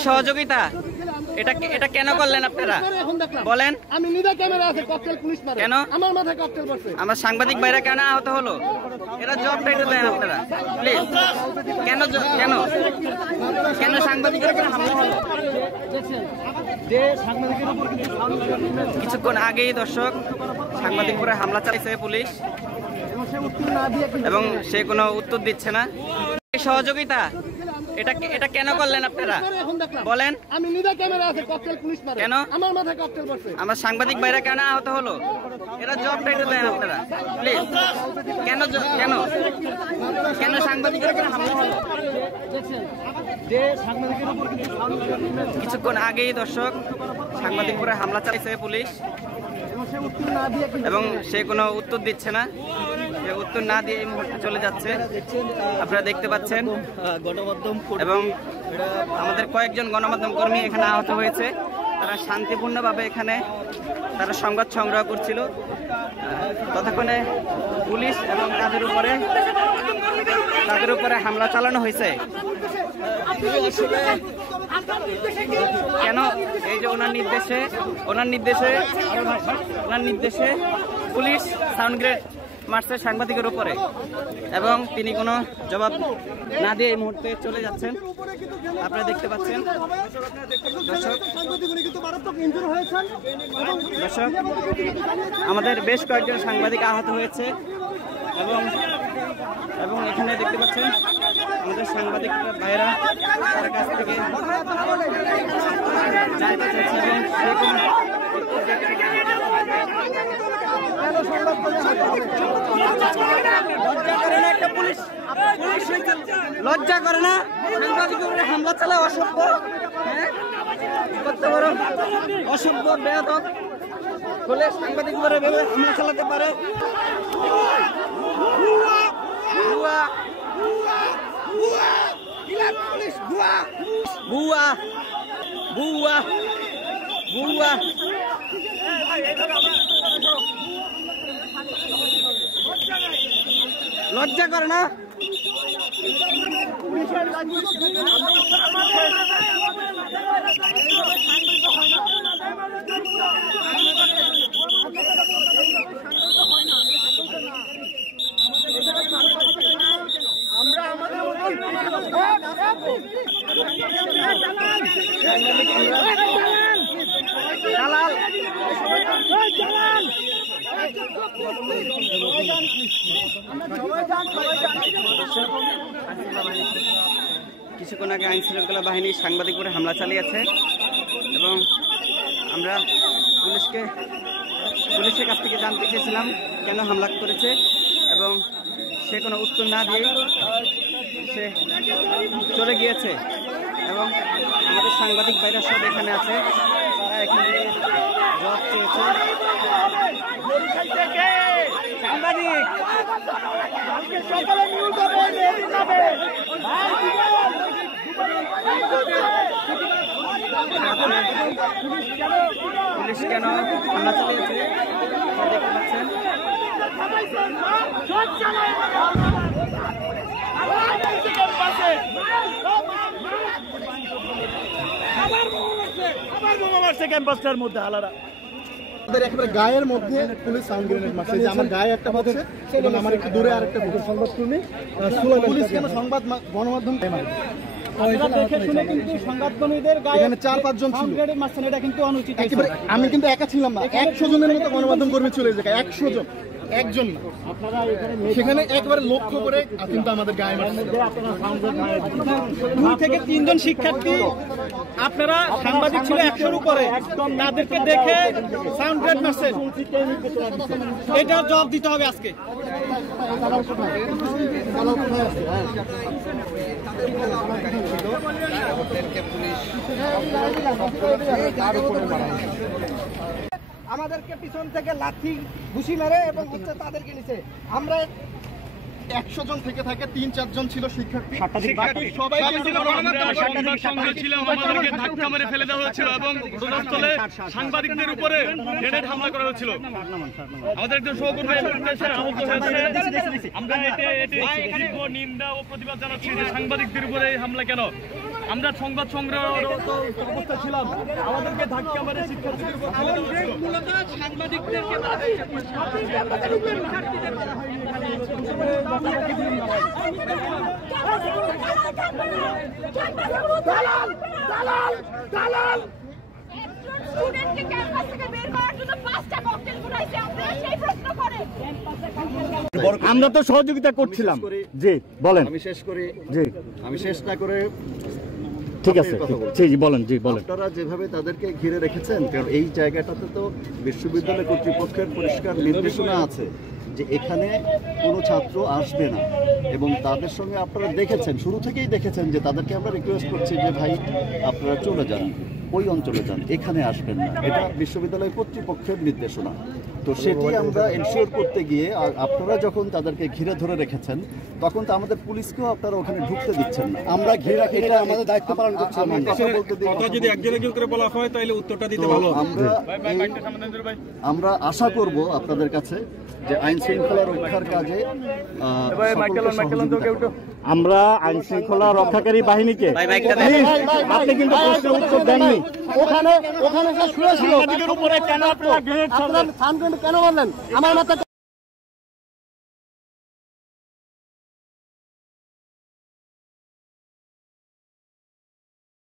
সহযোগিতা এটা এটা কেন করলেন আপনারা বলেন? আমি নিজে ক্যামেরা আছে ককটেল পুলিশ মারে কেন আমার মাথায় ককটেল পড়ছে। আমার সাংবাদিক ভাইরা কেন আহত হলো? এরা জবটা একটু দেন আপনারা প্লিজ। কেন কেন কেন সাংবাদিকরা কেন হামলা হলো? কিছুক্ষণ আগেই দর্শক সাংবাদিক উপরে হামলা চালিয়েছে পুলিশ এবং সে কোনো উত্তর দিচ্ছে না। সহযোগিতা এটা এটা কেন করলেন আপনারা বলেন? আমি নিজে ক্যামেরা আছে ককটেল পুলিশ মারে কেন আমার মাথায় ককটেল পড়ছে। আমার সাংবাদিক ভাইরা কেন আহত হলো? এরা জবটা একটু দেন আপনারা প্লিজ। কেন কেন কেন সাংবাদিকরা কেন হামলা হলো? কিছুক্ষণ আগেই দর্শক সাংবাদিক উপরে হামলা চালিয়েছে পুলিশ এবং সে কোনো উত্তর দিচ্ছে না। উত্তর না দিয়ে এই মুহূর্তে চলে যাচ্ছে, আপনারা দেখতে পাচ্ছেন। এবং আমাদের কয়েকজন গণমাধ্যম কর্মী এখানে আহত হয়েছে। তারা শান্তিপূর্ণভাবে এখানে তারা সংবাদ সংগ্রহ করছিল। ততক্ষণে পুলিশ এবং তাদের উপরে হামলা চালানো হয়েছে। কেন? এই যে ওনার নির্দেশে পুলিশ সাউন্ড গ্রেড মারছে সাংবাদিকের উপরে এবং তিনি কোনো জবাব না দিয়ে এই মুহূর্তে চলে যাচ্ছেন, আপনারা দেখতে পাচ্ছেন। দর্শক আমাদের বেশ কয়েকজন সাংবাদিক আহত হয়েছে এবং এখানে দেখতে পাচ্ছেন আমাদের সাংবাদিক ভাইয়েরা তার কাছ থেকে জানতে চাইছে এবং লজ্জা করে না? সাংবাদিকের উপরে হামলা চালায় অসভ্য, কত বড় অসভ্য বেয়াদব বলে সাংবাদিক উপরে হামলা চালাতে পারে। বুয়া বুয়া বুয়া লজ্জা করে না? কিছুক্ষণ আগে আইনশৃঙ্খলা বাহিনী সাংবাদিক উপরে হামলা চালিয়েছে এবং আমরা পুলিশের কাছ থেকে জানতে চেয়েছিলাম কেন হামলা করেছে এবং সে কোনো উত্তর না দিয়ে সে চলে গিয়েছে এবং আমাদের সাংবাদিক ভাইরা সব এখানে আছে, তারা এখান থেকে জবাব চেয়েছে। সাংবাদিক পুলিশ কেন হামলা চালিয়েছে দেখতে পাচ্ছেন। ক্যাম্পাসটার মধ্যে আলাদা একেবারে গায়ের মধ্যে পুলিশ সাউন্ড গ্রেনেড মারছে। যে আমার গায়ে একটা হচ্ছে এবং আমার একটু দূরে আরেকটা সংবাদকর্মী। পুলিশ কেন সংবাদ গণমাধ্যম এখানে 4-5 জন ছিল। আমি কিন্তু একা ছিলাম না, 100 জনের মতো গণমাধ্যম কর্মী চলে যায়। 100 জন, একজন না, সেখানে একবারে লক্ষ্য করে কিন্তু আমাদের গায়ে মারছে। 2 থেকে 3 জন শিক্ষার্থী, আপনারা সাংবাদিক ছিল 100-এর উপরে, তাদেরকে দেখে সাউন্ড গ্রেড মারছে। এটার জবাব দিতে হবে আজকে। আমাদেরকে পিছন থেকে লাঠি ঘুষি মেরে এবং হচ্ছে তাদেরকে নিচে। আমরা 100 জন থেকে থাকে 3-4 জন ছিল শিক্ষার্থী, সবাই আমাদেরকে ধাক্কা মেরে ফেলে দেওয়া হয়েছিল এবং ঘটনাস্থলে সাংবাদিকদের উপরে গ্রেনেড হামলা করা হয়েছিল। আমাদের একজন সহকর্মী আমরা নিন্দা ও প্রতিবাদ জানাচ্ছি যে সাংবাদিকদের উপরে হামলা কেন। আমরা সংবাদ সংগ্রহরত অবস্থা ছিলাম, আমাদেরকে ধাক্কা মারে শিক্ষার্থীদের উপর ফেলে দেওয়া হয়েছিল। মূলত সাংবাদিকদেরকে স্টুডেন্টকে ক্যাম্পাস থেকে বের করার জন্য 5টা ককটেল ফুটাইছে, আপনারা সেই প্রশ্ন করেন। আমরা তো সহযোগিতা করছিলাম। জি বলেন। আমি শেষ করি। জি আমি শেষ না করে ঠিক আছে, জি বলেন। জি বলেন। আপনারা যেভাবে তাদেরকে ঘিরে রেখেছেন, কারণ এই জায়গাটাতে তো বিশ্ববিদ্যালয় কর্তৃপক্ষের পরিষ্কার নির্দেশনা আছে যে এখানে কোনো ছাত্র আসবে না, এবং তাদের সঙ্গে আপনারা দেখেছেন, শুরু থেকেই দেখেছেন যে তাদেরকে আমরা রিকোয়েস্ট করছি যে ভাই আপনারা চলে যান, ওই অঞ্চলে যান, এখানে আসবেন না। এটা বিশ্ববিদ্যালয় কর্তৃপক্ষের নির্দেশনা। তো সেটি আমরা এনশিওর করতে গিয়ে আপনারা যখন তাদেরকে ঘিরে ধরে রেখেছেন, তখন তো আমাদের পুলিশকেও আপনারা ওখানে ঢুকতে দিচ্ছেন না। আমরা ঘিরে রাখি, এটা আমাদের দায়িত্ব পালন করছি। যদি একজন একজন করে বলা হয় তাহলে উত্তরটা দিতে ভালো। আমরা আশা করব আপনাদের কাছে যে আইন শৃঙ্খলা রক্ষার কাজে আমরা আইন শৃঙ্খলা রক্ষাকারী বাহিনীকে, আপনি কিন্তু প্রশ্নের উত্তর দেননি। ওখানে শুয়েছিল, কেন আপনারা কেন বললেন আমার মাথা